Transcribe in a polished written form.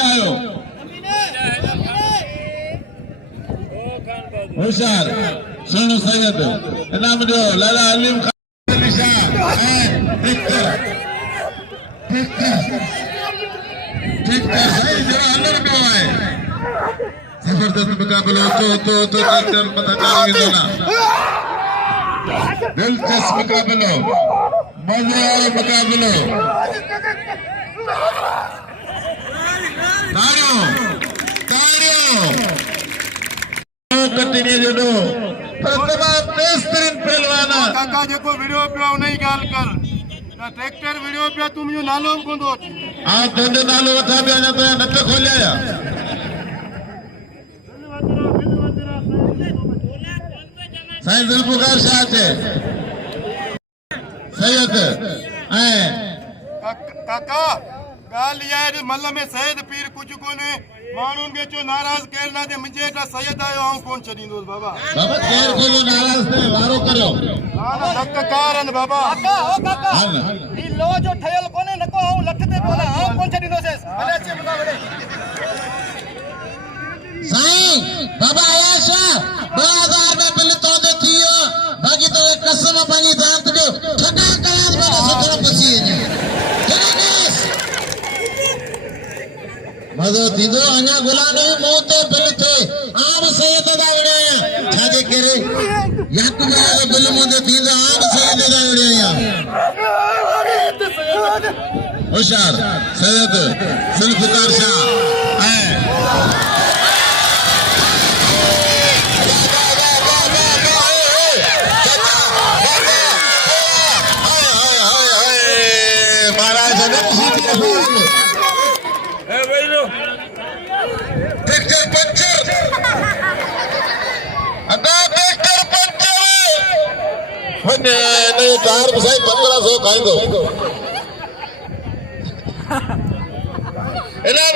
ते आयो होशियार सोनू सैयद इनाम दियो लाला अलीम खान निशा ठीक सही जरा अंदर में आए जबरदस्त मुकाबला तो ट्रैक्टर पता करेंगे ना दिलचस्प मुकाबला मजेदार मुकाबला तमाम बेहतरीन पहलवान काका जेको वीडियो पियो उनई गाल कर ट्रैक्टर वीडियो पियो तुम यो नालो कोंदो हां तुंहिंजो नालो वठा पिया अञा तो न पे खोलिया या साईं जुल्फकार शाह चे सैयद काका गाल ये मल में सैयद पीर कुछ कोने मानुन के जो नाराज करना दे मुझे का सैयद आयो हम कौन छडींदो बाबा बाबा केर को जो नाराज थे वारो करो हां धक कारन बाबा काका ओ काका ई लो जो ठयल कोने नको हम लठ ते बोला हम कौन छडींदो से भले अच्छे मुकाबले साईं बाबा आयाशा 2000 में बिल तो दे थियो बाकी तो एक कसम पानी दांत दो ठगा करास में सतरा पसी ने मजो दीदो अन्या गुलाने मोते बिल थे आम सैयद दावड़े छाजे करे याकुबा बिल मोते दीदो आम सैयद दावड़े या होशियार Syed Zulfikar Shah tractor puncture tractor puncture वने ने कार बसाई 1500 खाइंदो इनाम